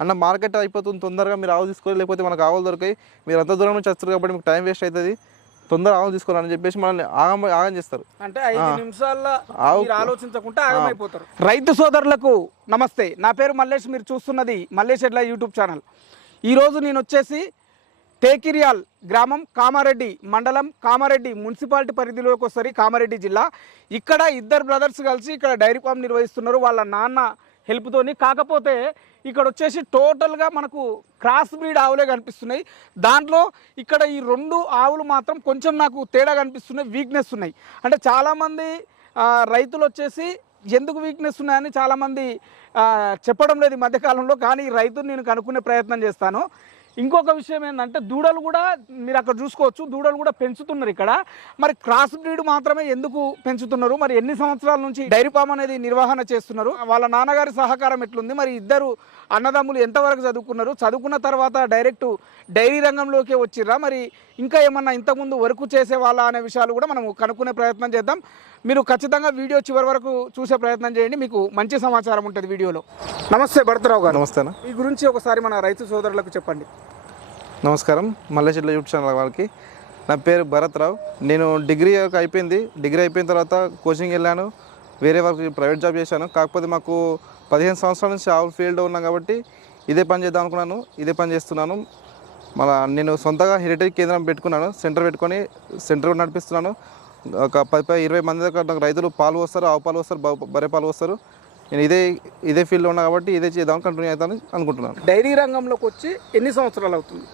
అన్న మార్కెట్ అయిపోతుంది తొందరగా మీరు ఆవులు తీసుకోవాలి లేకపోతే మనకు ఆవులు దొరికాయి మీరు అంత దూరం నుంచి వస్తారు కాబట్టి మీకు టైం వేస్ట్ అవుతుంది. తొందరగా ఆవులు తీసుకోవాలని చెప్పేసి మనల్ని ఆగం ఆగం చేస్తారు. అంటే ఐదు నిమిషాల్లో ఆవు- ఆలోచించకుండా ఆగమైపోతారు. రైతు సోదరులకు నమస్తే. నా పేరు మల్లేష్ మీరు చూస్తున్నది మల్లేష్ ఎడ్ల యూట్యూబ్ ఛానల్. ఈరోజు నేను వచ్చేసి టేకిరియాల్ గ్రామం కామారెడ్డి మండలం కామారెడ్డి మున్సిపాలిటీ పరిధిలోకి వస్తుంది కామారెడ్డి జిల్లా. ఇక్కడ ఇద్దరు బ్రదర్స్ కలిసి ఇక్కడ డైరీ ఫామ్ నిర్వహిస్తున్నారు. వాళ్ళ నాన్న హెల్ప్తోని. కాకపోతే ఇక్కడ వచ్చేసి టోటల్గా మనకు క్రాస్ బ్రీడ్ ఆవులే కనిపిస్తున్నాయి. దాంట్లో ఇక్కడ ఈ రెండు ఆవులు మాత్రం కొంచెం నాకు తేడా కనిపిస్తున్నాయి వీక్నెస్ ఉన్నాయి. అంటే చాలామంది రైతులు వచ్చేసి ఎందుకు వీక్నెస్ ఉన్నాయని చాలామంది చెప్పడం లేదు ఈ మధ్యకాలంలో కానీ ఈ రైతుని నేను కనుక్కునే ప్రయత్నం చేస్తాను. ఇంకొక విషయం ఏంటంటే దూడలు కూడా మీరు అక్కడ చూసుకోవచ్చు దూడలు కూడా పెంచుతున్నారు ఇక్కడ. మరి క్రాస్ బ్రీడ్ మాత్రమే ఎందుకు పెంచుతున్నారు? మరి ఎన్ని సంవత్సరాల నుంచి డైరీ ఫామ్ అనేది నిర్వహణ చేస్తున్నారు? వాళ్ళ నాన్నగారి సహకారం ఎట్లుంది? మరి ఇద్దరు అన్నదమ్ములు ఎంతవరకు చదువుకున్నారు? చదువుకున్న తర్వాత డైరెక్ట్ డైరీ రంగంలోకి వచ్చిర్రా? మరి ఇంకా ఏమన్నా ఇంతకుముందు వర్క్ చేసే వాళ్ళ అనే విషయాలు కూడా మనం కనుక్కునే ప్రయత్నం చేద్దాం. మీరు ఖచ్చితంగా వీడియో చివరి వరకు చూసే ప్రయత్నం చేయండి. మీకు మంచి సమాచారం ఉంటుంది వీడియోలో. నమస్తే భరతరావు గారు. నమస్తే ఈ గురించి ఒకసారి మన రైతు సోదరులకు చెప్పండి. నమస్కారం. మల్లేశ్వర యూట్యూబ్ ఛానల్ వాళ్ళకి. నా పేరు భరత్ రావు నేను డిగ్రీ వరకు అయిపోయింది. డిగ్రీ అయిపోయిన తర్వాత కోచింగ్ వెళ్ళాను. వేరే వర్క్ ప్రైవేట్ జాబ్ చేశాను. కాకపోతే మాకు పదిహేను సంవత్సరాల నుంచి ఆవుల ఫీల్డ్లో ఉన్నాం కాబట్టి ఇదే పని చేద్దాం అనుకున్నాను. ఇదే పని చేస్తున్నాను. మన నేను సొంతగా హెరిటేజ్ కేంద్రం పెట్టుకున్నాను. సెంటర్ పెట్టుకొని సెంటర్ నడిపిస్తున్నాను. ఒక పది ఇరవై మంది దాకా నాకు రైతులు పాలు వస్తారు ఆవు పాలు వస్తారు బ- బర్రె పాలు వస్తారు నేను ఇదే ఇదే ఫీల్డ్లో ఉన్నా కాబట్టి ఇదే చేద్దాం కంటిన్యూ అవుతాను అనుకుంటున్నాను. డైరీ రంగంలోకి వచ్చి ఎన్ని సంవత్సరాలు అవుతుంది?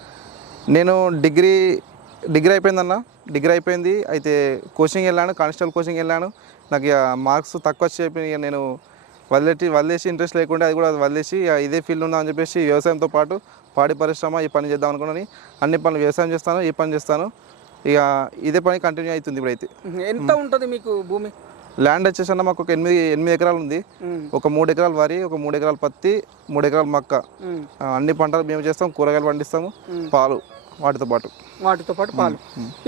నేను డిగ్రీ డిగ్రీ అయిపోయిందన్న. డిగ్రీ అయిపోయింది. అయితే కోచింగ్ వెళ్ళాను కానిస్టేబుల్ కోచింగ్ వెళ్ళాను. నాకు ఇక మార్క్స్ తక్కువ వచ్చి నేను వదిలేసి వదిలేసి ఇంట్రెస్ట్ లేకుండా అది కూడా వదిలేసి ఇదే ఫీల్డ్ ఉందామని చెప్పేసి వ్యవసాయంతో పాటు పాడి పరిశ్రమ ఈ పని చేద్దాం అనుకున్నాను. అన్ని పనులు వ్యవసాయం చేస్తాను ఈ పని చేస్తాను. ఇక ఇదే పని కంటిన్యూ అవుతుంది ఇప్పుడైతే. ఎంత ఉంటుంది మీకు భూమి? ల్యాండ్ వచ్చేసి అన్న మాకు ఒక ఎనిమిది ఎనిమిది ఎకరాలు ఉంది. ఒక మూడు ఎకరాలు వరి ఒక మూడు ఎకరాలు పత్తి మూడు ఎకరాలు మక్క. అన్ని పంటలు మేము చేస్తాం కూరగాయలు పండిస్తాము. పాలు వాటితో పాటు. వాటితో పాటు పాలు.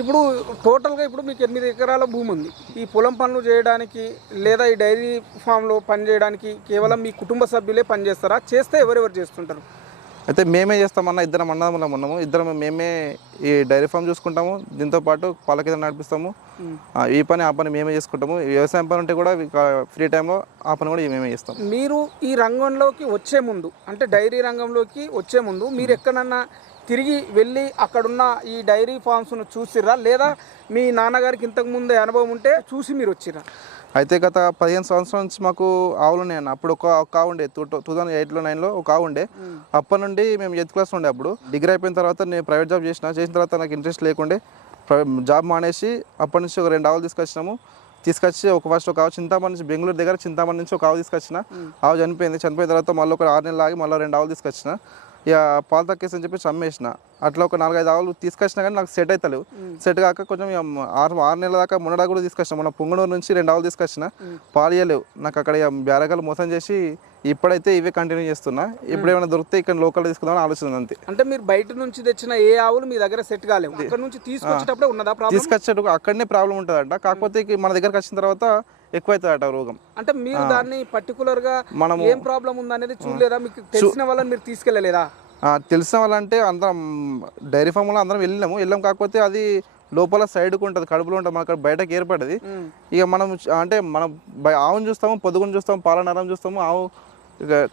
ఇప్పుడు టోటల్గా ఇప్పుడు మీకు ఎనిమిది ఎకరాల భూమి ఉంది. ఈ పొలం పనులు చేయడానికి లేదా ఈ డైరీ ఫామ్లో పని చేయడానికి కేవలం మీ కుటుంబ సభ్యులే పని చేస్తారా? చేస్తే ఎవరెవరు చేస్తుంటారు? అయితే మేమే చేస్తామన్న ఇద్దరం అన్నదమ్ములం ఉన్నాము. ఇద్దరం మేమే ఈ డైరీ ఫామ్ చూసుకుంటాము. దీంతో పాటు పాల కింద నడిపిస్తాము. ఈ పని ఆ పని మేమే చేసుకుంటాము. వ్యవసాయం పని ఉంటే కూడా ఫ్రీ టైంలో ఆ పని కూడా మేమే చేస్తాం. మీరు ఈ రంగంలోకి వచ్చే ముందు అంటే డైరీ రంగంలోకి వచ్చే ముందు మీరు ఎక్కడన్నా తిరిగి వెళ్ళి అక్కడున్న ఈ డైరీ ఫామ్స్ను చూసిర్రా? లేదా మీ నాన్నగారికి ఇంతకు ముందే అనుభవం ఉంటే చూసి మీరు వచ్చిర్రా? అయితే గత పదిహేను సంవత్సరాల నుంచి మాకు ఆవులు ఉన్నాయన్న అప్పుడు ఒక ఒక ఆవు ఉండే టూ టూ థౌసండ్ ఎయిట్లో నైన్లో ఒక ఆవు ఉండే. అప్పటి నుండి మేము ఎయిత్ క్లాస్ ఉండే అప్పుడు. డిగ్రీ అయిపోయిన తర్వాత నేను ప్రైవేట్ జాబ్ చేసిన చేసిన తర్వాత నాకు ఇంట్రెస్ట్ లేకుండే జాబ్ మానేసి అప్పటి నుంచి ఒక రెండు ఆవులు తీసుకొచ్చినాము. తీసుకొచ్చి ఒక ఫస్ట్ ఒక ఆవు చింతామణి నుంచి బెంగళూరు దగ్గర చింతామణి నుంచి ఒక ఆవు తీసుకొచ్చిన. ఆవు చనిపోయింది. చనిపోయిన తర్వాత మళ్ళీ ఒక ఆరు నెలలు ఆగి మళ్ళీ రెండు ఆవులు తీసుకొచ్చిన. ఇక పాలు తక్కేసి అని చెప్పేసి అమ్మేసిన అట్లా ఒక నాలుగైదు ఆవులు తీసుకొచ్చినా కానీ నాకు సెట్ అవుతలేవు సెట్ కాక కొంచెం ఆరు ఆరు నెలల దాకా మునడా కూడా తీసుకొచ్చిన. మన పొంగనూరు నుంచి రెండు ఆవులు తీసుకొచ్చిన. పాలు ఇవ్వలేవు నాకు అక్కడ ఇక బేరగాలు మోసం చేసి ఇప్పుడైతే ఇవే కంటిన్యూ చేస్తున్నా. ఇప్పుడు ఏమైనా దొరికితే ఇక్కడ లోకల్ తీసుకుందామని ఆలోచన అంతే. అంటే మీరు బయట నుంచి తెచ్చిన ఏ ఆవులు మీ దగ్గర సెట్ కాలేవు? అక్కడ నుంచి తీసుకొచ్చేటప్పుడే ఉన్నదా తీసుకొచ్చేటప్పుడు అక్కడనే ప్రాబ్లం ఉంటుందంట. కాకపోతే ఇక మన దగ్గరకు వచ్చిన తర్వాత ఎక్కువ అవుతుందట రోగం. అంటే మీరు దాన్ని పర్టికులర్గా మనము ఏం ప్రాబ్లం ఉందనేది చూడలేదా? మీకు తెలిసిన వాళ్ళని మీరు తీసుకెళ్ళలేదా? తెలిసిన వాళ్ళంటే అందరం డైరీ ఫామ్లో అందరం వెళ్ళినాము. వెళ్ళాం కాకపోతే అది లోపల సైడ్కి ఉంటుంది కడుపులో ఉంటుంది మన అక్కడ బయటకు ఏర్పడది. ఇక మనం అంటే మనం ఆవును చూస్తాము పొదుగును చూస్తాము పాల నరం చూస్తాము ఆవు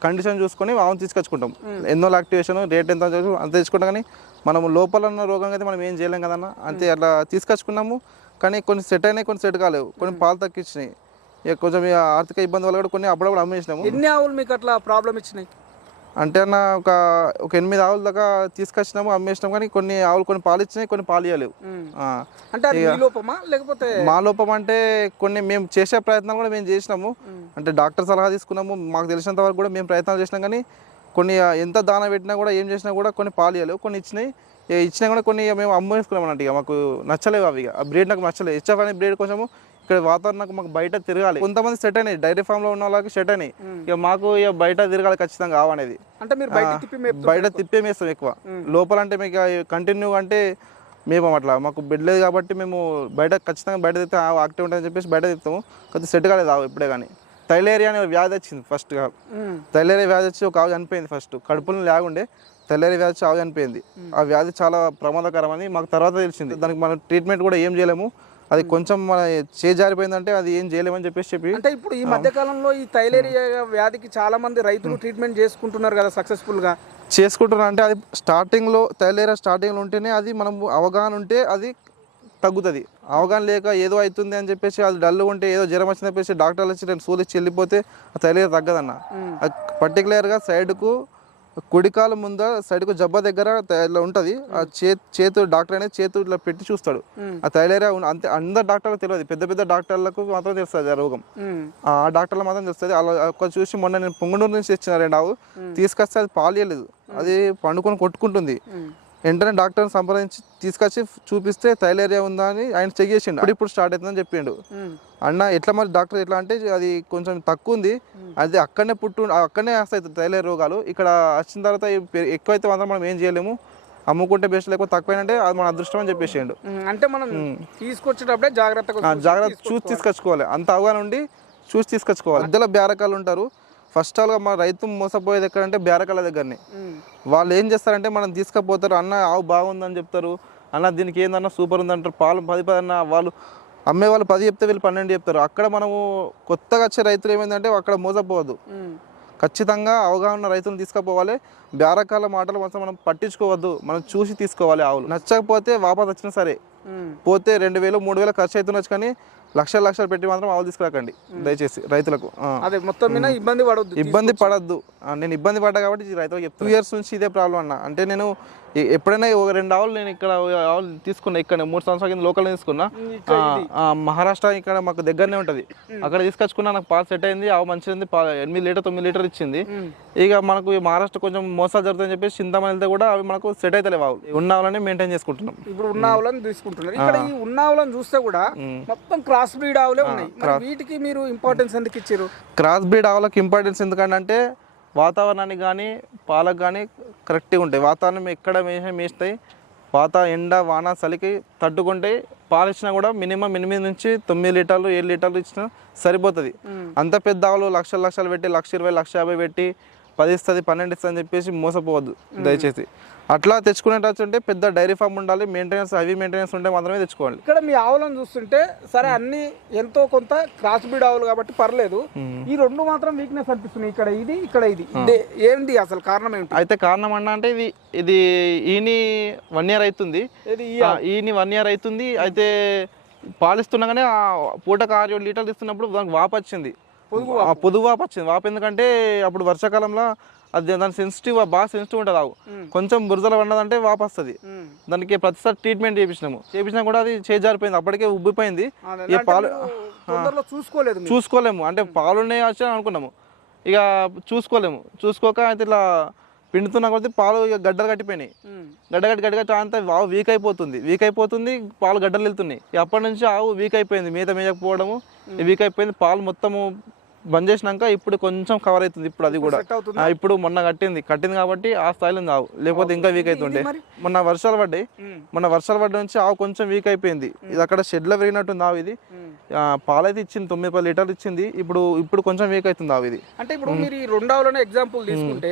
కండిషన్ చూసుకొని ఆవును తీసుకొచ్చుకుంటాం. ఎన్నో యాక్టివేషన్ రేట్ ఎంత అంత తెచ్చుకుంటాం కానీ మనం లోపల ఉన్న రోగం అయితే మనం ఏం చేయలేం కదన్న. అంతే అట్లా తీసుకొచ్చుకున్నాము. కానీ కొన్ని సెట్ అయినాయి కొన్ని సెట్ కాలేవు. కొన్ని పాలు తగ్గించినాయి. కొంచెం ఆర్థిక ఇబ్బంది వల్ల కూడా కొన్ని అప్పుడప్పుడు అమ్మేసినాము. ఎన్ని ఆవులు మీకు అట్లా ప్రాబ్లం ఇచ్చినాయి? అంటే అన్న ఒక ఒక ఎనిమిది ఆవుల దాకా తీసుకొచ్చినాము అమ్మేసినాం కానీ కొన్ని ఆవులు కొన్ని పాలు ఇచ్చినాయి కొన్ని పాలు ఇవ్వలేవు. అంటే లేకపోతే మా లోపం అంటే కొన్ని మేము చేసే ప్రయత్నాలు కూడా మేము చేసినాము. అంటే డాక్టర్ సలహా తీసుకున్నాము మాకు తెలిసినంత వరకు కూడా మేము ప్రయత్నాలు చేసినాం కానీ కొన్ని ఎంత దాన పెట్టినా కూడా ఏం చేసినా కూడా కొన్ని పాలు ఇవ్వలేవు కొన్ని ఇచ్చినాయి. ఇచ్చినా కూడా కొన్ని మేము అమ్మేసుకున్నాం అన్నట్టు ఇక మాకు నచ్చలేవు అవి ఇక. ఆ బ్రీడ్ నాకు నచ్చలేదు. హెచ్ఎఫ్ అనే బ్రీడ్ కొంచెము ఇక్కడ వాతావరణం మాకు బయట తిరగాలి. కొంతమంది సెట్ అయినాయి. డైరీ ఫామ్లో ఉన్న వాళ్ళకి సెట్ అయినాయి. ఇక మాకు ఇక బయట తిరగాలి ఖచ్చితంగా కావనేది అంటే మీరు బయట తిప్పి మేస్తాం ఎక్కువ. లోపల అంటే మీకు కంటిన్యూ అంటే మేము అట్లా. మాకు బెడ్ లేదు కాబట్టి మేము బయట ఖచ్చితంగా బయట తిప్పితే యాక్టివ్ ఉంటుందని చెప్పేసి బయట తిప్పుతాము. కొద్దిగా సెట్ కాలేదు ఆవు ఇప్పుడే కానీ. తైలేరియా అనే వ్యాధి వచ్చింది ఫస్ట్గా తైలేరియా వ్యాధి వచ్చి ఒక ఆవు చనిపోయింది ఫస్ట్ కడుపులో లేకుండే తైలేరియా వ్యాధి వచ్చి ఆవు చనిపోయింది. ఆ వ్యాధి చాలా ప్రమాదకరం అని మాకు తర్వాత తెలిసింది. దానికి మనం ట్రీట్మెంట్ కూడా ఏం చేయలేము. అది కొంచెం మన చేజారిపోయిందంటే అది ఏం చేయలేమని చెప్పేసి చెప్పి అంటే ఇప్పుడు ఈ మధ్య కాలంలో ఈ థైలేరియా వ్యాధికి చాలా మంది రైతులు ట్రీట్మెంట్ చేసుకుంటున్నారు కదా సక్సెస్ఫుల్గా చేసుకుంటున్నా అంటే అది స్టార్టింగ్లో తైలేరియా స్టార్టింగ్లో ఉంటేనే అది మనం అవగాహన ఉంటే అది తగ్గుతుంది. అవగాహన లేక ఏదో అవుతుంది అని చెప్పేసి అది డల్ ఉంటే ఏదో జ్వరం వచ్చిందని చెప్పేసి డాక్టర్లు వచ్చి నేను సూది ఇచ్చి వెళ్ళిపోతే ఆ తైలేరియా తగ్గదన్న. అది పర్టికులర్గా సైడ్కు కుడికాలు ముంద సైడ్కు జబ్బ దగ్గర ఇట్లా ఉంటుంది. ఆ చేతు డాక్టర్ అనేది చేతు ఇట్లా పెట్టి చూస్తాడు. ఆ తైలేరియా అంతే అందరు డాక్టర్లకు తెలియదు. పెద్ద పెద్ద డాక్టర్లకు మాత్రం తెలుస్తుంది ఆ రోగం. ఆ డాక్టర్లు మాత్రం తెలుస్తుంది. అలా ఒక చూసి మొన్న నేను పొంగునూరు నుంచి తెచ్చిన రెండు ఆవు తీసుకొస్తే అది పాలియలేదు అది పండుకొని కొట్టుకుంటుంది. వెంటనే డాక్టర్ని సంప్రదించి తీసుకొచ్చి చూపిస్తే థైలేరియా ఉందా అని ఆయన చెక్ చేసిండు. ఇప్పుడు ఇప్పుడు స్టార్ట్ అవుతుందని చెప్పిండు. అన్న ఎట్లా మరి డాక్టర్ ఎట్లా అంటే అది కొంచెం తక్కువ ఉంది అది అక్కడనే పుట్టు అక్కడనే వస్తాయి థైలేరియా రోగాలు. ఇక్కడ వచ్చిన తర్వాత ఎక్కువైతే మాత్రం మనం ఏం చేయలేము. అమ్ముకుంటే బెస్ట్ లేకపోతే తక్కువైనంటే అది మన అదృష్టం అని చెప్పేసిండు. అంటే మనం తీసుకొచ్చేటప్పుడే జాగ్రత్తగా జాగ్రత్త చూసి తీసుకొచ్చుకోవాలి. అంత అవగాహన ఉండి చూసి తీసుకొచ్చుకోవాలి. మధ్యలో బేరకాలు ఉంటారు. ఫస్ట్ ఆల్గా మా రైతు మోసపోయేది ఎక్కడంటే బేరకాల దగ్గరనే. వాళ్ళు ఏం చేస్తారంటే మనం తీసుకుపోతారు అన్న ఆవు బాగుందని చెప్తారు. అన్న దీనికి ఏందన్న సూపర్ ఉందంటారు పాలు పది పది అన్న వాళ్ళు అమ్మే వాళ్ళు పది చెప్తే వీళ్ళు పన్నెండు చెప్తారు. అక్కడ మనము కొత్తగా వచ్చే రైతులు ఏమైందంటే అక్కడ మోసపోవద్దు. ఖచ్చితంగా అవగాహన రైతులను తీసుకుపోవాలి. బేరకాల మాటలు మాత్రం మనం పట్టించుకోవద్దు. మనం చూసి తీసుకోవాలి ఆవులు. నచ్చకపోతే వాపస్ వచ్చినా సరే. పోతే రెండు వేలు మూడు వేలు ఖర్చు అవుతుండొచ్చు కానీ లక్షలు లక్షలు పెట్టి మాత్రం ఆవులు తీసుకురాకండి. దయచేసి రైతులకు. అదే మొత్తం మీద ఇబ్బంది పడవద్దు ఇబ్బంది పడద్దు. నేను ఇబ్బంది పడ్డా కాబట్టి రైతులకు టూ ఇయర్స్ నుంచి ఇదే ప్రాబ్లం అన్న. అంటే నేను ఎప్పుడైనా ఒక రెండు ఆవులు నేను ఇక్కడ ఆవులు తీసుకున్నా ఇక్కడ మూడు సంవత్సరాల కింద లోకల్ తీసుకున్నా. మహారాష్ట్ర ఇక్కడ మాకు దగ్గరనే ఉంటుంది. అక్కడ తీసుకొచ్చుకున్నా నాకు పాలు సెట్ అయింది ఆవు పా- ఎనిమిది లీటర్ తొమ్మిది లీటర్ ఇచ్చింది. ఇక మనకు మహారాష్ట్ర కొంచెం మోసాలు జరుగుతాయని చెప్పేసి చింతమని వెళ్తే కూడా అవి మనకు సెట్ అవుతలేవు ఆవులు. ఉన్న ఆవులని మెయింటైన్ చేసుకుంటున్నాం. ఇప్పుడు ఉన్న ఆవులను తీసుకుంటున్నారు. ఇక్కడ ఈ ఉన్న ఆవులను చూస్తే కూడా మొత్తం క్రాస్ బ్రీడ్ ఆవులే ఉన్నాయి. వీటికి మీరు ఇంపార్టెన్స్ ఎందుకు ఇచ్చారు? క్రాస్ బ్రీడ్ ఆవులకు ఇంపార్టెన్స్ ఎందుకంటే వాతావరణానికి కానీ పాలకు కానీ కరెక్ట్గా ఉంటాయి. వాతావరణం ఎక్కడ మేసే మేస్తాయి వాత ఎండ వాన చలికి తట్టుకుంటాయి పాలు ఇచ్చినా కూడా మినిమం ఎనిమిది నుంచి తొమ్మిది లీటర్లు ఏడు లీటర్లు ఇచ్చినా సరిపోతుంది. అంత పెద్ద ఆవులు లక్షలు లక్షలు పెట్టి లక్ష ఇరవై లక్ష యాభై పెట్టి పది ఇస్తుంది పన్నెండు ఇస్తుంది అని చెప్పేసి మోసపోవద్దు దయచేసి. అట్లా తెచ్చుకునేటట్టు ఉంటే పెద్ద డైరీ ఫామ్ ఉండాలి మెయింటెనెన్స్ హెవీ మెయింటెనెన్స్ ఉంటే మాత్రమే తెచ్చుకోవాలి. ఇక్కడ మీ ఆవులను చూస్తుంటే సరే అన్ని ఎంతో కొంత క్రాస్ బ్రీడ్ ఆవులు కాబట్టి పర్లేదు. ఈ రెండు మాత్రం వీక్నెస్ అనిపిస్తున్నాయి. ఇక్కడ ఇది ఇక్కడ ఇది. ఏంది అసలు కారణం ఏంటి? అయితే కారణం అన్న అంటే ఇది ఇది ఈని వన్ ఇయర్ అవుతుంది ఇది ఈ ఆ, ఈయన వన్ ఇయర్ అవుతుంది అయితే పాలిస్తుండగానే ఆ పూటకు ఆరు ఏడు లీటర్లు ఇస్తున్నప్పుడు దానికి వాపు వచ్చింది. ఆ పొదుగు వాపు. వచ్చింది. వాపు ఎందుకంటే అప్పుడు వర్షాకాలంలో అది దాని సెన్సిటివ్ బాగా సెన్సిటివ్ ఉంటుంది ఆవు. కొంచెం బురదలో పడినదంటే వాపు వస్తుంది. దానికి ప్రతిసారి ట్రీట్మెంట్ చేయించినాము చేయించినా కూడా అది చేజారిపోయింది. అప్పటికే ఉబ్బిపోయింది. అంటే పాలు చూసుకోలేదు. చూసుకోలేము. అంటే పాలు ఉన్నాయి వచ్చి అనుకున్నాము. ఇక చూసుకోలేము. చూసుకోక అయితే ఇట్లా పిండుతున్నా కొద్దీ పాలు ఇక గడ్డలు కట్టిపోయినాయి. ఉమ్. గడ్డగడ్డ గడ్డగట్ట అంతా ఆవు వీక్ అయిపోతుంది. వీక్ అయిపోతుంది పాలు గడ్డలు వెళ్తున్నాయి. అప్పటి నుంచి ఆవు వీక్ అయిపోయింది. మేత మేయకపోవడము వీక్ అయిపోయింది. పాలు మొత్తము బంద్ చేసినాక ఇప్పుడు కొంచెం కవర్ అవుతుంది ఇప్పుడు అది కూడా. ఇప్పుడు మొన్న కట్టింది. కట్టింది కాబట్టి ఆ స్థాయిలో ఉంది ఆవు. లేకపోతే ఇంకా వీక్ అవుతుండే? మొన్న వర్షాలు పడ్డాయి. మొన్న వర్షాలు పడ్డ నుంచి ఆవు కొంచెం వీక్ అయిపోయింది. ఇది అక్కడ షెడ్లో పెరిగినట్టుంది ఆవు ఇది. పాలైతే ఇచ్చింది తొమ్మిది పది లీటర్లు ఇచ్చింది. ఇప్పుడు ఇప్పుడు కొంచెం వీక్ అవుతుంది ఆవు ఇది. అంటే ఇప్పుడు మీరు ఈ రెండు ఆవులను ఎగ్జాంపుల్ తీసుకుంటే.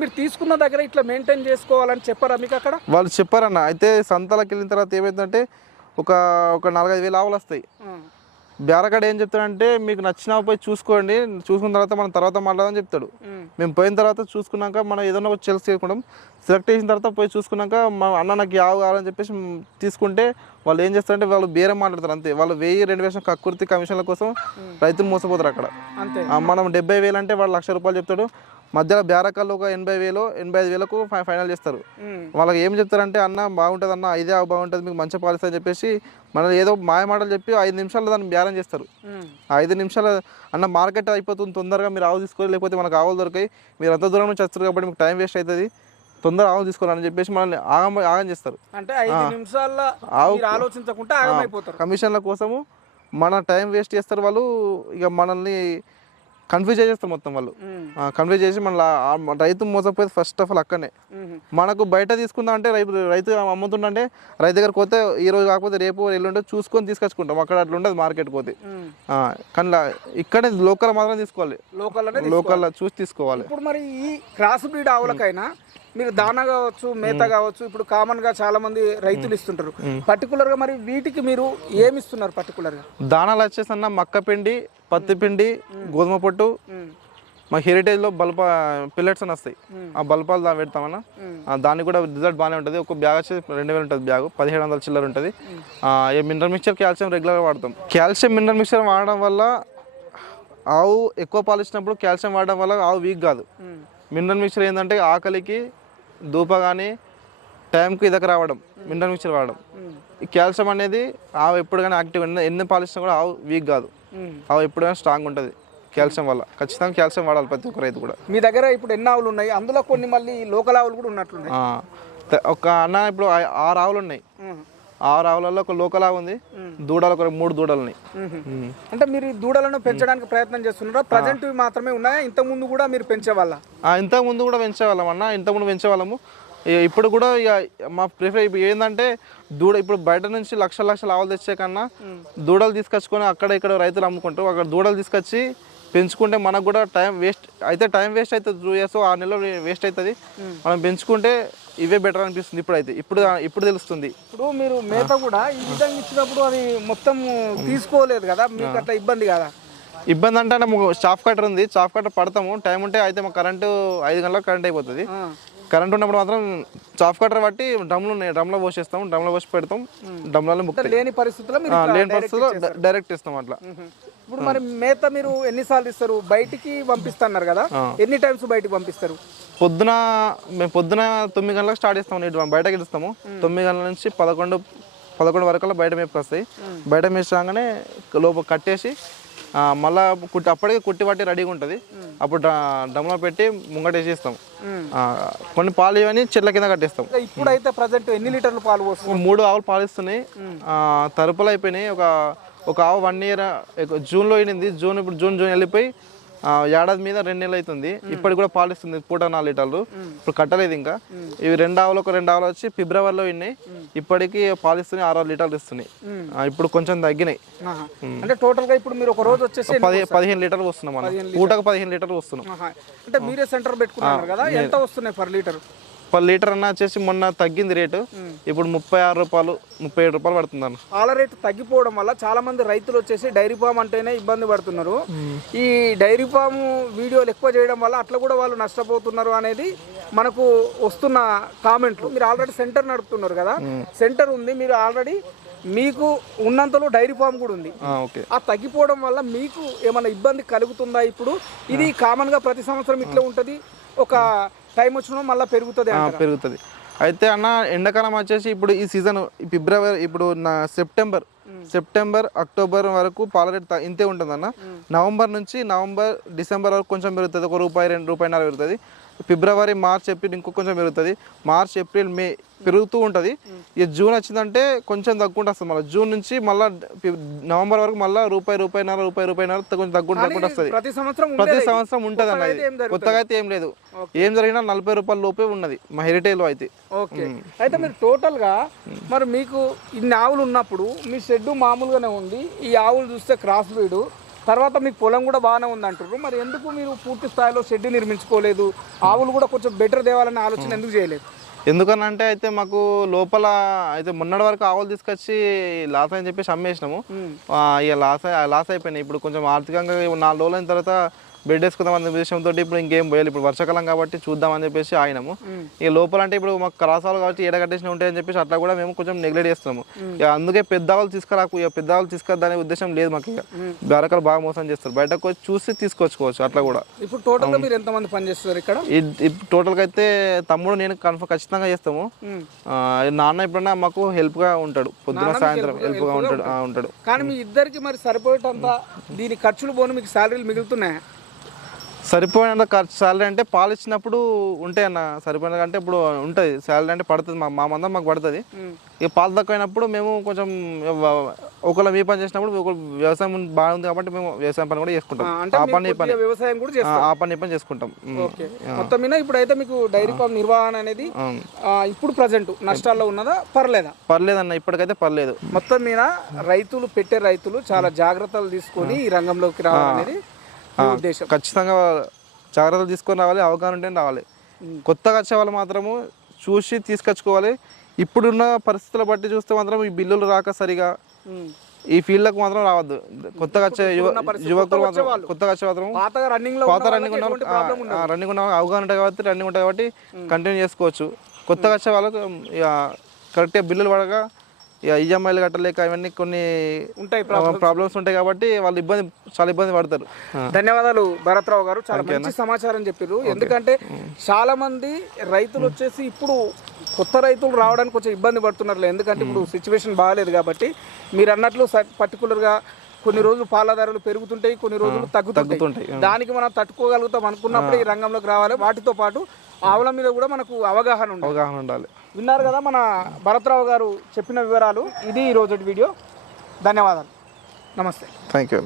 మీరు తీసుకున్న దగ్గర ఇట్లా మెయింటైన్ చేసుకోవాలని చెప్పారా మీకు అక్కడ? వాళ్ళు చెప్పారన్న. అయితే సంతలకు వెళ్ళిన తర్వాత ఏమైందంటే ఒక ఒక నాలుగైదు వేలు ఆవులు వస్తాయి. బేరగాడు ఏం చెప్తాడంటే మీకు నచ్చిన పోయి చూసుకోండి చూసుకున్న తర్వాత మనం తర్వాత మాట్లాడదని చెప్తాడు. మేము. పోయిన తర్వాత చూసుకున్నాక మనం ఏదైనా ఒక సెలెక్ట్ చేసుకుంటాం సెలెక్ట్ చేసిన తర్వాత పోయి చూసుకున్నాక మా అన్న నాకు యావ కావాలని చెప్పేసి తీసుకుంటే వాళ్ళు ఏం చేస్తారంటే వాళ్ళు బేరం మాట్లాడతారు అంతే. వాళ్ళు వెయ్యి రెండు వేల కక్కుర్తి కమిషన్ల కోసం రైతులు మోసపోతారు అక్కడ. మనం డెబ్బై వేలు అంటే వాడు లక్ష రూపాయలు చెప్తాడు. మధ్యలో బేరకాళ్ళు ఒక ఎనభై వేలు ఎనభై ఐదు వేలకు ఫైనల్ చేస్తారు. వాళ్ళకి ఏం చెప్తారంటే అన్న బాగుంటుంది అన్న ఇదే బాగుంటుంది మీకు మంచి పాలిస్తా అని చెప్పేసి మనం ఏదో మాయ మాటలు చెప్పి ఐదు నిమిషాల్లో దాన్ని బేరం చేస్తారు. ఐదు నిమిషాలు అన్న మార్కెట్ అయిపోతుంది తొందరగా మీరు ఆవు తీసుకోవాలి లేకపోతే మనకు ఆవులు దొరికాయి మీరు అంత దూరం నుంచి వస్తారు కాబట్టి మీకు టైం వేస్ట్ అవుతుంది తొందర ఆవు తీసుకోవాలని చెప్పేసి మనల్ని ఆగం ఆగం చేస్తారు. అంటే ఐదు నిమిషాల్లో ఆవు- ఆలోచించకుండా ఆగమైపోతారు. కమిషన్ల కోసము మన టైం వేస్ట్ చేస్తారు వాళ్ళు ఇక మనల్ని కన్ఫ్యూజ్ చేసేస్తారు మొత్తం వాళ్ళు. కన్ఫ్యూజ్ చేసి మన రైతు మోసపోయేది ఫస్ట్ ఆఫ్ ఆల్ అక్కడనే. మనకు బయట తీసుకుందాం అంటే రైతు రైతు అమ్ముతుండే రైతు దగ్గర పోతే ఈ రోజు కాకపోతే రేపు ఎల్లుంటే చూసుకొని తీసుకొచ్చుకుంటాం. అక్కడ అట్లా ఉండదు మార్కెట్ పోతే. కానీ ఇక్కడే లోకల్ మాత్రం తీసుకోవాలి. లోకల్ లోకల్ చూసి తీసుకోవాలి. ఇప్పుడు మరి ఈ క్రాస్ బ్రీడ్ ఆవులకైనా మీరు దానా కావచ్చు మేత కావచ్చు ఇప్పుడు కామన్గా చాలా మంది రైతులు ఇస్తుంటారు. పర్టికులర్గా మరి వీటికి మీరు ఏమి ఇస్తున్నారు పర్టికులర్గా? దానాలు వచ్చేసి అన్న మక్క పిండి పత్తి పిండి గోధుమ పొట్టు మా హెరిటేజ్లో బల్బ పిల్లెట్స్ అని వస్తాయి. ఆ బల్పాలు దా పెడతామన్న. దానికి కూడా రిజల్ట్ బాగానే ఉంటుంది. ఒక బ్యాగ్ వచ్చేసి రెండు వేలు ఉంటుంది బ్యాగ్. పదిహేడు వందల చిల్లర ఉంటుంది. ఈ మినరల్ మిక్చర్ కాల్షియం రెగ్యులర్గా వాడతాం. కాల్షియం మినరల్ మిక్చర్ వాడడం వల్ల ఆవు ఎక్కువ పాలు ఇచ్చినప్పుడు కాల్షియం వాడడం వల్ల ఆవు వీక్ కాదు. మినరల్ మిక్చర్ ఏంటంటే ఆకలికి దూప కానీ టైంకి ఇదక రావడం మినరల్ మిక్చర్ వాడడం. ఈ కాల్షియం అనేది ఆవు ఎప్పుడు కానీ యాక్టివ్ ఎన్ని ఎన్ని పాలు ఇచ్చినా కూడా ఆవు వీక్ కాదు. ఆవు ఎప్పుడైనా స్ట్రాంగ్ ఉంటుంది కాల్షియం వల్ల. ఖచ్చితంగా కాల్షియం వాడాలి ప్రతి ఒక్క రైతు కూడా. మీ దగ్గర ఇప్పుడు ఎన్ని ఆవులు ఉన్నాయి? అందులో కొన్ని మళ్ళీ లోకల్ ఆవులు కూడా ఉన్నట్లున్నాయి. ఒక అన్న ఇప్పుడు ఆరు ఆవులు ఉన్నాయి. ఆరు ఆవులలో ఒక లోకల్ ఉంది. దూడలు ఒక మూడు దూడలు ఉన్నాయి ఉమ్. ఉమ్. అంటే మీరు ఈ దూడలను పెంచడానికి ప్రయత్నం చేస్తున్నారా? ప్రజెంట్ మాత్రమే ఉన్నాయా? ఇంత ముందు కూడా మీరు పెంచేవాళ్ళ? ఆ, ఇంతకు ముందు కూడా పెంచేవాళ్ళం అన్న. ఇంతకు ముందు పెంచేవాళ్ళము. ఇప్పుడు కూడా ఇక మా ప్రిఫర్ ఏంటంటే దూడ ఇప్పుడు బయట నుంచి లక్షల లక్షల ఆవులు తెచ్చే కన్నా దూడలు తీసుకొచ్చుకొని అక్కడ ఇక్కడ రైతులు అమ్ముకుంటారు అక్కడ దూడలు తీసుకొచ్చి పెంచుకుంటే మనకు కూడా టైం వేస్ట్ అయితే టైం వేస్ట్ అవుతుంది టూ ఇయర్స్ ఆ నెలలో వేస్ట్ అవుతుంది. మనం పెంచుకుంటే ఇవే బెటర్ అనిపిస్తుంది ఇప్పుడు అయితే ఇప్పుడు ఇప్పుడు తెలుస్తుంది. ఇప్పుడు మీరు మేత కూడా ఈ విధంగా ఇచ్చినప్పుడు అది మొత్తం తీసుకోలేదు కదా? మీకు అట్లా ఇబ్బంది కదా? ఇబ్బంది అంటే మాకు స్టాఫ్ కట్టర్ ఉంది. స్టాఫ్ కట్టర్ పడతాము. టైం ఉంటే అయితే మాకు కరెంటు ఐదు గంటలకు కరెంట్ అయిపోతుంది. కరెంట్ ఉన్నప్పుడు మాత్రం స్టాఫ్ కట్టర్ బట్టి డ్రమ్లు ఉన్నాయి. డ్రమ్లో పోసేస్తాం డ్రమ్లో పోసి పెడతాం డ్రమ్లలో లేని పరిస్థితుల్లో లేని పరిస్థితుల్లో. డైరెక్ట్ ఇస్తాం అట్లా. ఇప్పుడు మరి మేత మీరు ఎన్నిసార్లు ఇస్తారు? బయటికి పంపిస్తున్నారు కదా. ఎన్ని టైమ్స్ బయటికి పంపిస్తారు? పొద్దున మేము పొద్దున తొమ్మిది గంటలకు స్టార్ట్ చేస్తాం నీటి బయటకి ఇస్తాము తొమ్మిది గంటల నుంచి పదకొండు పదకొండు వరకు బయట మేపుకు వస్తాయి. బయట మేసి రాగానే లోపల కట్టేసి మళ్ళా కుట్టి అప్పటికే కుట్టి పట్టి రెడీగా ఉంటుంది. అప్పుడు డ్రమ్లో పెట్టి ముంగటేసి ఇస్తాం కొన్ని పాలు ఇవన్నీ చెట్ల కింద కట్టేస్తాం ఇప్పుడైతే ప్రజెంట్ ఎన్ని లీటర్లు పాలు మూడు ఆవులు పాలిస్తున్నాయి ఆ, తరుపులు అయిపోయినాయి. ఒక ఒక ఆవు వన్ ఇయర్ జూన్లో అయినది జూన్ ఇప్పుడు జూన్ జూన్ వెళ్ళిపోయి ఆ, ఏడాది మీద రెండు నెలలు అవుతుంది. ఇప్పటికి కూడా పాలిస్తుంది పూట నాలుగు లీటర్లు. ఇప్పుడు కట్టలేదు ఇంకా. ఇవి రెండు ఆవులు ఒక రెండు ఆవులు వచ్చి ఫిబ్రవరిలో విన్నాయి ఇప్పటికి పాలిస్తున్నాయి ఆరు ఆరు లీటర్లు ఇస్తున్నాయి. ఇప్పుడు కొంచెం తగ్గినాయి. అంటే టోటల్గా ఇప్పుడు మీరు ఒక రోజు వచ్చేసి పదిహేను లీటర్లు వస్తున్నాం మనం పూటకు పదిహేను లీటర్లు వస్తున్నాం. అంటే మీరే సెంటర్ పెట్టుకున్నారు కదా. ఎంత వస్తున్నాయి పర్ లీటర్? పర్ లీటర్ అన్న వచ్చేసి మొన్న తగ్గింది రేటు. ఇప్పుడు ముప్పై ఆరు రూపాయలు ముప్పై ఏడు రూపాయలు పడుతుంది అన్న పాల రేటు తగ్గిపోవడం వల్ల చాలా మంది రైతులు వచ్చేసి డైరీ ఫామ్ అంటేనే ఇబ్బంది పడుతున్నారు. ఈ డైరీ ఫామ్ వీడియోలు ఎక్కువ చేయడం వల్ల అట్లా కూడా వాళ్ళు నష్టపోతున్నారు అనేది మనకు వస్తున్న కామెంట్లు. మీరు ఆల్రెడీ సెంటర్ నడుపుతున్నారు కదా. సెంటర్ ఉంది మీరు ఆల్రెడీ మీకు ఉన్నంతలో డైరీ ఫామ్ కూడా ఉంది. ఆ, ఓకే. ఆ తగ్గిపోవడం వల్ల మీకు ఏమైనా ఇబ్బంది కలుగుతుందా ఇప్పుడు? ఇది కామన్గా ప్రతి సంవత్సరం ఇట్లా ఉంటది. ఒక టైం వచ్చిన మళ్ళీ పెరుగుతుంది పెరుగుతుంది. అయితే అన్న ఎండాకాలం వచ్చేసి ఇప్పుడు ఈ సీజన్ ఫిబ్రవరి ఇప్పుడు నా సెప్టెంబర్ సెప్టెంబర్ అక్టోబర్ వరకు పాల రేట్ ఇంతే ఉంటుంది అన్న నవంబర్ నుంచి నవంబర్ డిసెంబర్ వరకు కొంచెం పెరుగుతుంది. ఒక రూపాయి రెండు రూపాయిన్నర పెరుగుతుంది. ఫిబ్రవరి మార్చ్ ఏప్రిల్ ఇంకో కొంచెం పెరుగుతుంది. మార్చ్ ఏప్రిల్ మే పెరుగుతూ ఉంటుంది. ఇక జూన్ వచ్చిందంటే కొంచెం తగ్గుంటూ వస్తుంది మళ్ళీ. జూన్ నుంచి మళ్ళీ నవంబర్ వరకు మళ్ళీ రూపాయి రూపాయిన్నర రూపాయి రూపాయిన్నర కొంచెం తగ్గుంటూ తగ్గుంటూ వస్తుంది ప్రతి సంవత్సరం ప్రతి ఉండేదే. సంవత్సరం ఉంటుంది అన్న కొత్తగా ఇది అయితే ఏం జరుగుతుంది? కొత్తగా అయితే ఏం లేదు. ఏం జరిగినా నలభై రూపాయల లోపే ఉన్నది మా హెరిటేజ్లో అయితే. ఓకే. అయితే మీరు టోటల్గా మరి మీకు ఇన్ని ఆవులు ఉన్నప్పుడు మీ షెడ్ మామూలుగానే ఉంది. ఈ ఆవులు చూస్తే క్రాస్ బ్రీడ్ తర్వాత మీకు పొలం కూడా బాగానే ఉంది అంటారు మరి ఎందుకు మీరు పూర్తి స్థాయిలో షెడ్ నిర్మించుకోలేదు? ఆవులు కూడా కొంచెం బెటర్ తేవాలనే ఆలోచన ఎందుకు చేయలేదు? ఎందుకనంటే అయితే మాకు లోపల అయితే మొన్నటి వరకు ఆవులు తీసుకొచ్చి లాస్ అని చెప్పేసి అమ్మేసినాము. ఆ, ఇక లాస్ లాస్ అయిపోయినాయి. ఇప్పుడు కొంచెం ఆర్థికంగా నాలుగు రోజులు అయిన తర్వాత బెడ్ వేసుకుందాం అనే ఉద్దేశంతో ఇప్పుడు ఇంకేం పోయాలి. ఇప్పుడు వర్షాకాలం కాబట్టి చూద్దామని చెప్పేసి ఆగినాము. ఇక లోపల అంటే ఇప్పుడు మాకు క్రాసాలు కాబట్టి ఎడగట్టేసిన ఉంటాయని చెప్పేసి అట్లా కూడా మేము కొంచెం నెగ్లెక్ట్ చేస్తున్నాము. ఇక అందుకే పెద్ద ఆవులు తీసుకురాకు ఇక పెద్ద ఆవులు తీసుకొద్దనే ఉద్దేశం లేదు మాకు ఇక. బేరకాలు బాగా మోసం చేస్తారు. బయటకు వచ్చి చూసి తీసుకొచ్చుకోవచ్చు అట్లా కూడా. ఇప్పుడు టోటల్గా మీరు ఎంతమంది పని చేస్తారు ఇక్కడ? టోటల్గా అయితే తమ్ముడు నేను కన్ఫర్మ్ ఖచ్చితంగా చేస్తాము. నాన్న ఎప్పుడన్నా మాకు హెల్ప్గా ఉంటాడు. పొద్దున సాయంత్రం హెల్ప్గా ఉంటాడు. ఆ, ఉంటాడు. కానీ మీ ఇద్దరికి మరి సరిపోయేటంత దీని ఖర్చులు పోను మీకు శాలరీలు మిగులుతున్నాయా? సరిపోయినంత ఖర్చు శాలరీ అంటే పాలు ఇచ్చినప్పుడు ఉంటాయి అన్న సరిపోయిన అంటే ఇప్పుడు ఉంటుంది. శాలరీ అంటే పడుతుంది మా మా మందం మాకు పడుతుంది. ఇక పాలు తక్కువైనప్పుడు మేము కొంచెం ఒకళ్ళ మీ పని చేసినప్పుడు ఒకళ్ళు వ్యవసాయం బాగుంది కాబట్టి మేము వ్యవసాయం పని కూడా చేసుకుంటాం. ఆ పని పని. వ్యవసాయం కూడా ఆ, పని చేసుకుంటాం. మొత్తం మీద ఇప్పుడైతే మీకు డైరీ ఫామ్ నిర్వహణ అనేది ఇప్పుడు ప్రజెంట్ నష్టాల్లో ఉన్నదా పర్లేదా? పర్లేదన్న ఇప్పటికైతే పర్లేదు. మొత్తం మీద రైతులు పెట్టే రైతులు చాలా జాగ్రత్తలు తీసుకొని ఈ రంగంలోకి రావాలనేది మీ ఉద్దేశం ఖచ్చితంగా జాగ్రత్తలు తీసుకొని రావాలి అవగాహన ఉంటే రావాలి. కొత్తగా వచ్చే వాళ్ళు మాత్రము చూసి తీసుకొచ్చుకోవాలి. ఇప్పుడున్న పరిస్థితుల బట్టి చూస్తే మాత్రం ఈ బిల్లులు రాక సరిగా. ఈ ఫీల్డ్లకు మాత్రం రావద్దు. కొత్తగా వచ్చే యువకులు మాత్రం. కొత్తగా వచ్చే మాత్రం పాత ఉన్న రన్నింగ్ ఉన్న రన్నింగ్ ఉన్న అవగాహన ఉంటుంది కాబట్టి రన్నింగ్ ఉంటుంది కాబట్టి కంటిన్యూ చేసుకోవచ్చు. కొత్తగా వచ్చే వాళ్ళకు కరెక్ట్గా బిల్లులు పడక ఇక ఈఎంఐలు కట్టలేక ఇవన్నీ కొన్ని ఉంటాయి ప్రాబ్లమ్స్ ఉంటాయి కాబట్టి వాళ్ళు ఇబ్బంది చాలా ఇబ్బంది పడతారు. ధన్యవాదాలు భరత్రావు గారు. చాలా మంచి సమాచారం చెప్పారు ఎందుకంటే చాలా మంది రైతులు వచ్చేసి ఇప్పుడు కొత్త రైతులు రావడానికి కొంచెం ఇబ్బంది పడుతున్నారు ఎందుకంటే ఇప్పుడు సిచ్యువేషన్ బాగాలేదు కాబట్టి మీరు అన్నట్లు పర్టికులర్గా కొన్ని రోజులు పాల ధరలు పెరుగుతుంటాయి కొన్ని రోజులు తగ్గుతుంటాయి. తగ్గుతుంటాయి. దానికి మనం తట్టుకోగలుగుతాం అనుకున్నప్పుడు ఈ రంగంలోకి రావాలి. వాటితో పాటు ఆవుల మీద కూడా మనకు అవగాహన ఉండాలి. అవగాహన ఉండాలి. విన్నారు కదా మన భరత్రావు గారు చెప్పిన వివరాలు. ఇది ఈ వీడియో. ధన్యవాదాలు. నమస్తే. Thank you